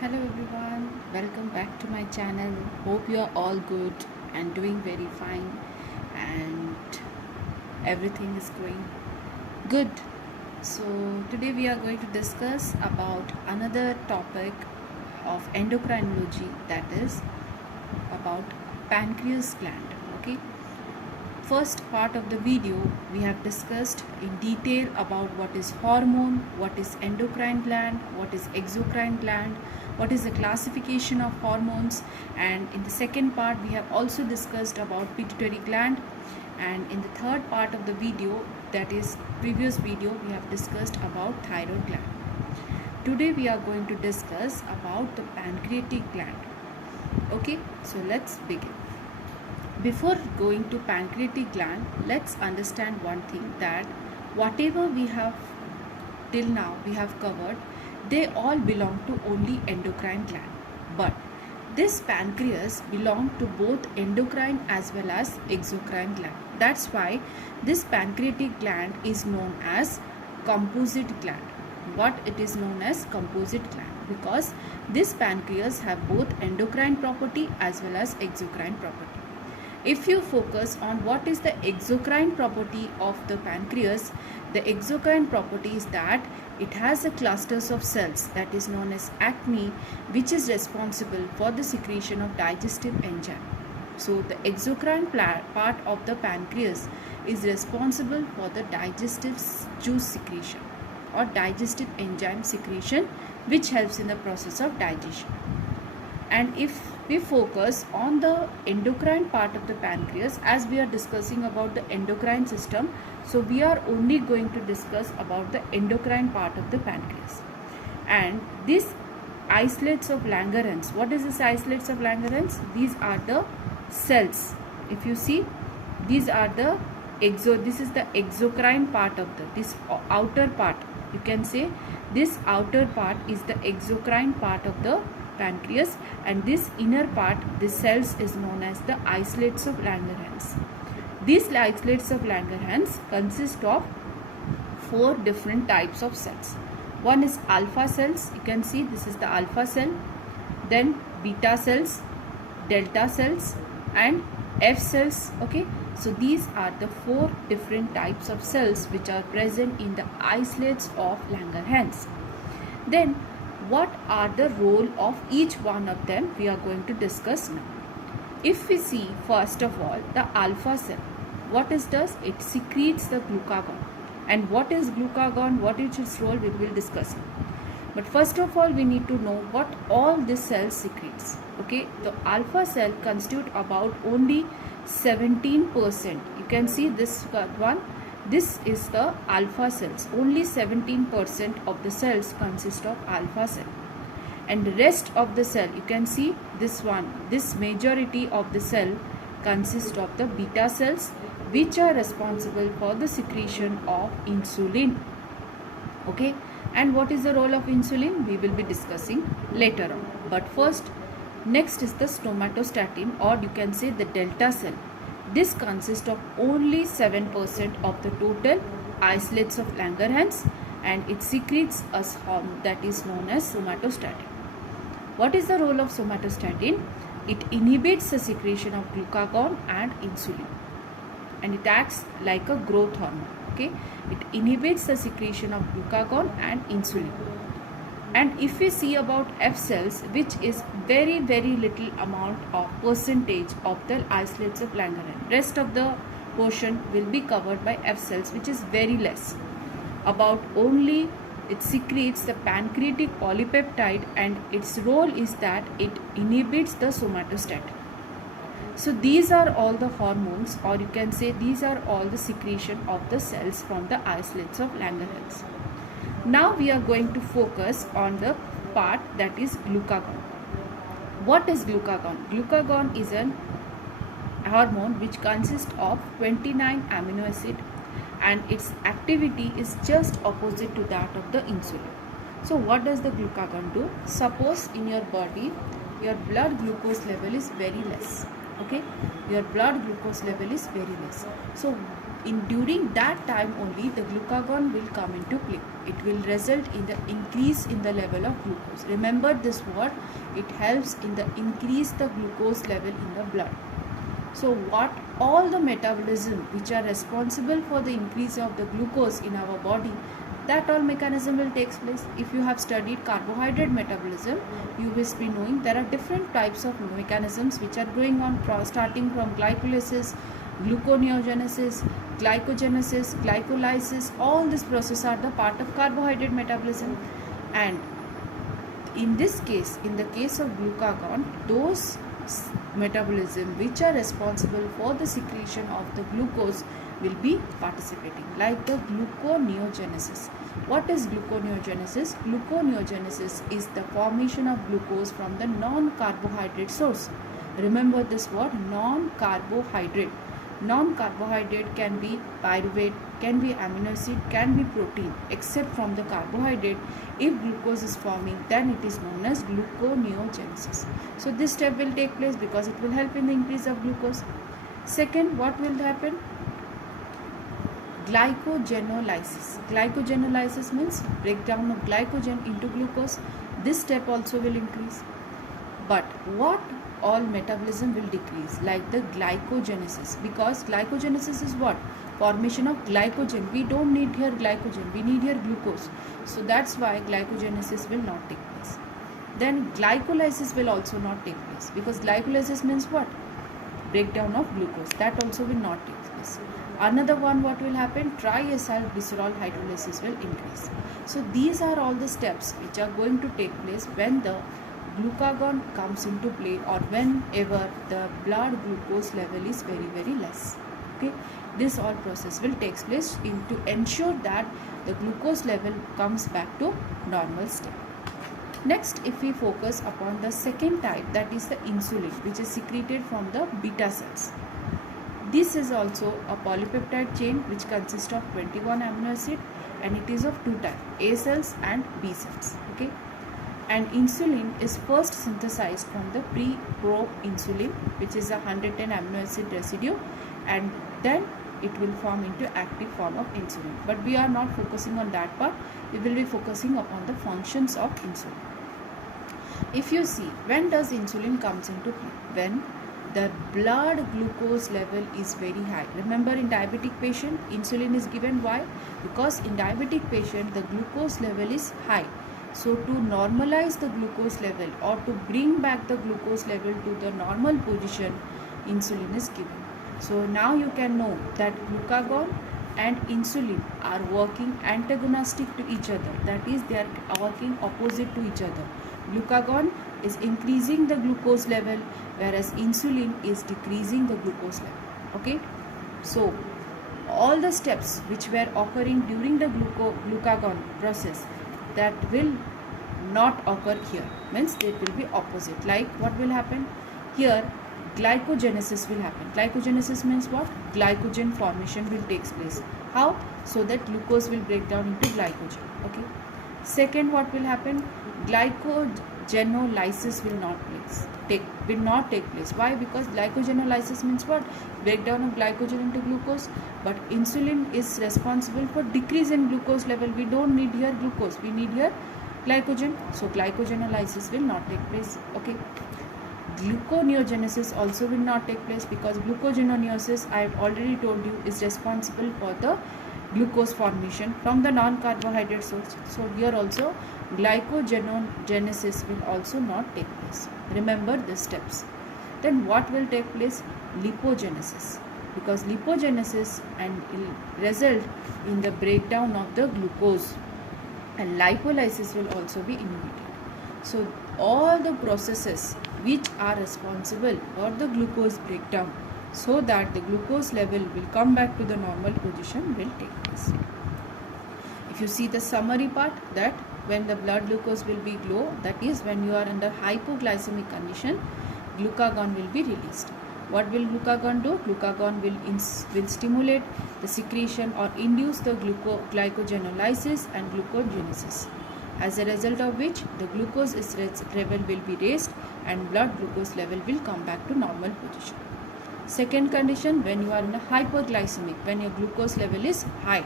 Hello everyone, welcome back to my channel. Hope you are all good and doing very fine and everything is going good. So today we are going to discuss about another topic of endocrinology, that is about pancreas gland. Okay, first part of the video we have discussed in detail about what is hormone, what is endocrine gland, what is exocrine gland, what is the classification of hormones, and in the second part we have also discussed about pituitary gland, and in the third part of the video, that is previous video, we have discussed about thyroid gland. Today we are going to discuss about the pancreatic gland. Okay, so let's begin. Before going to pancreatic gland, let's understand one thing, that whatever we have till now we have covered, they all belong to only endocrine gland. But this pancreas belong to both endocrine as well as exocrine gland. That's why this pancreatic gland is known as composite gland. What it is known as composite gland? Because this pancreas have both endocrine property as well as exocrine property. If you focus on what is the exocrine property of the pancreas, the exocrine property is that it has a clusters of cells that is known as acne, which is responsible for the secretion of digestive enzyme. So the exocrine part of the pancreas is responsible for the digestive juice secretion or digestive enzyme secretion, which helps in the process of digestion. And if we focus on the endocrine part of the pancreas, as we are discussing about the endocrine system, so we are only going to discuss about the endocrine part of the pancreas. And these islets of Langerhans, what is this islets of Langerhans? These are the cells. If you see, these are the this is the exocrine part of this outer part. You can say this outer part is the exocrine part of the pancreas, and this inner part, this cells, is known as the islets of Langerhans. These islets of Langerhans consist of 4 different types of cells. One is alpha cells. You can see this is the alpha cell, then beta cells, delta cells, and F cells. Okay, so these are the 4 different types of cells which are present in the islets of Langerhans. Then what are the role of each one of them, we are going to discuss now. If we see, first of all, the alpha cell, what it does, it secretes the glucagon. And what is glucagon, what is its role, we will discuss now. But first of all, we need to know what all this cell secretes. Okay, the alpha cell constitute about only 17%. You can see this one. This is the alpha cells. Only 17% of the cells consist of alpha cell. And the rest of the cell, you can see this one, this majority of the cell consists of the beta cells, which are responsible for the secretion of insulin. Okay, and what is the role of insulin, we will be discussing later on. But first, next is the somatostatin, or you can say the delta cell. This consists of only 7% of the total islets of Langerhans, and it secretes a hormone that is known as somatostatin. What is the role of somatostatin? It inhibits the secretion of glucagon and insulin, and it acts like a growth hormone. Okay, it inhibits the secretion of glucagon and insulin. And if we see about F cells, which is very little amount of percentage of the islets of Langerhans, rest of the portion will be covered by F cells, which is very less. About only it secretes the pancreatic polypeptide, and its role is that it inhibits the somatostatin. So these are all the hormones, or you can say these are all the secretion of the cells from the islets of Langerhans. Now we are going to focus on the part that is glucagon. What is glucagon? Glucagon is an hormone which consists of 29 amino acids, and its activity is just opposite to that of the insulin. So what does the glucagon do? Suppose in your body your blood glucose level is very less. Okay, your blood glucose level is very less. So during that time only the glucagon will come into play. It will result in the increase in the level of glucose. Remember this word, it helps in the increase the glucose level in the blood. So what all the metabolism which are responsible for the increase of the glucose in our body, that all mechanism will take place. If you have studied carbohydrate metabolism, you will be knowing there are different types of mechanisms which are going on starting from glycolysis, gluconeogenesis, glycogenesis, glycolysis. All these processes are the part of carbohydrate metabolism. And in this case, in the case of glucagon, those metabolism which are responsible for the secretion of the glucose will be participating, like the gluconeogenesis. What is gluconeogenesis? Gluconeogenesis is the formation of glucose from the non-carbohydrate source. Remember this word, non-carbohydrate. Non-carbohydrate can be pyruvate, can be amino acid, can be protein. Except from the carbohydrate, if glucose is forming, then it is known as gluconeogenesis. So this step will take place because it will help in the increase of glucose. Second, what will happen? Glycogenolysis. Glycogenolysis means breakdown of glycogen into glucose. This step also will increase. But what all metabolism will decrease, like the glycogenesis, because glycogenesis is what? Formation of glycogen. We don't need here glycogen, we need here glucose. So that's why glycogenesis will not take place. Then glycolysis will also not take place, because glycolysis means what? Breakdown of glucose. That also will not take place. Another one, what will happen? Triacylglycerol hydrolysis will increase. So these are all the steps which are going to take place when the glucagon comes into play, or whenever the blood glucose level is very, very less. Okay, this all process will take place to ensure that the glucose level comes back to normal state. Next, if we focus upon the second type, that is the insulin, which is secreted from the beta cells. This is also a polypeptide chain which consists of 21 amino acid, and it is of two types, A cells and B cells. Okay, and insulin is first synthesized from the pre-proinsulin, which is a 110 amino acid residue, and then it will form into active form of insulin. But we are not focusing on that part. We will be focusing upon the functions of insulin. If you see, when does insulin comes into play? When the blood glucose level is very high. Remember, in diabetic patient, insulin is given. Why? Because in diabetic patient, the glucose level is high. So to normalize the glucose level, or to bring back the glucose level to the normal position, insulin is given. So now you can know that glucagon and insulin are working antagonistic to each other. That is, they are working opposite to each other. Glucagon is increasing the glucose level, whereas insulin is decreasing the glucose level. Okay, so all the steps which were occurring during the glucagon process, that will not occur here, means it will be opposite. Like what will happen here? Glycogenesis will happen. Glycogenesis means what? Glycogen formation will take place. How? So that glucose will break down into glycogen. Okay. Second, what will happen? Glycogenolysis will not take place. Why? Because glycogenolysis means what? Breakdown of glycogen into glucose. But insulin is responsible for decrease in glucose level. We don't need here glucose. We need here glycogen. So glycogenolysis will not take place. Okay. Gluconeogenesis also will not take place, because gluconeogenesis, I have already told you, is responsible for the glucose formation from the non-carbohydrate source. So here also glycogenogenesis will also not take place. Remember these steps. Then what will take place? Lipogenesis, because lipogenesis and will result in the breakdown of the glucose, and lipolysis will also be inhibited. So all the processes which are responsible for the glucose breakdown, so that the glucose level will come back to the normal position, will take place. If you see the summary part, that when the blood glucose will be low, that is when you are under hypoglycemic condition, glucagon will be released. What will glucagon do? Glucagon will stimulate the secretion or induce the glycogenolysis and glucogenesis, as a result of which the glucose level will be raised and blood glucose level will come back to normal position. Second condition, when you are in a hyperglycemic, when your glucose level is high,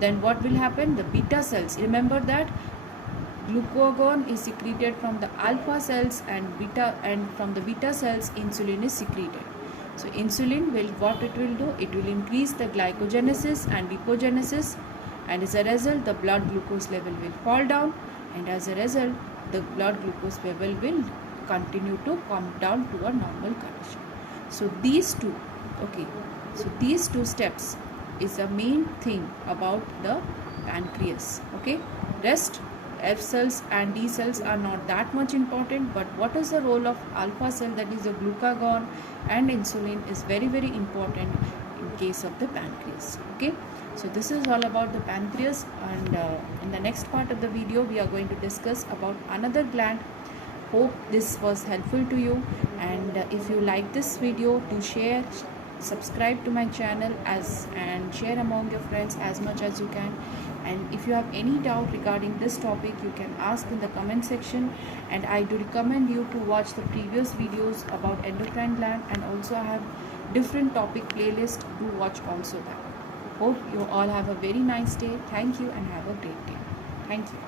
then what will happen? The beta cells, remember that glucagon is secreted from the alpha cells, and from the beta cells insulin is secreted. So insulin will, what it will do, it will increase the glycogenesis and lipogenesis, and as a result the blood glucose level will fall down, and as a result the blood glucose level will continue to come down to a normal condition. So these two, okay, so these two steps is the main thing about the pancreas. Okay, rest, F cells and D cells are not that much important, but what is the role of alpha cell, that is the glucagon and insulin, is very very important in case of the pancreas. Okay, so this is all about the pancreas, and in the next part of the video we are going to discuss about another gland. Hope this was helpful to you, and if you like this video, do share, subscribe to my channel and share among your friends as much as you can. And if you have any doubt regarding this topic, you can ask in the comment section, and I do recommend you to watch the previous videos about endocrine gland, and also I have different topic playlist. Do watch also that. Hope you all have a very nice day. Thank you and have a great day. Thank you.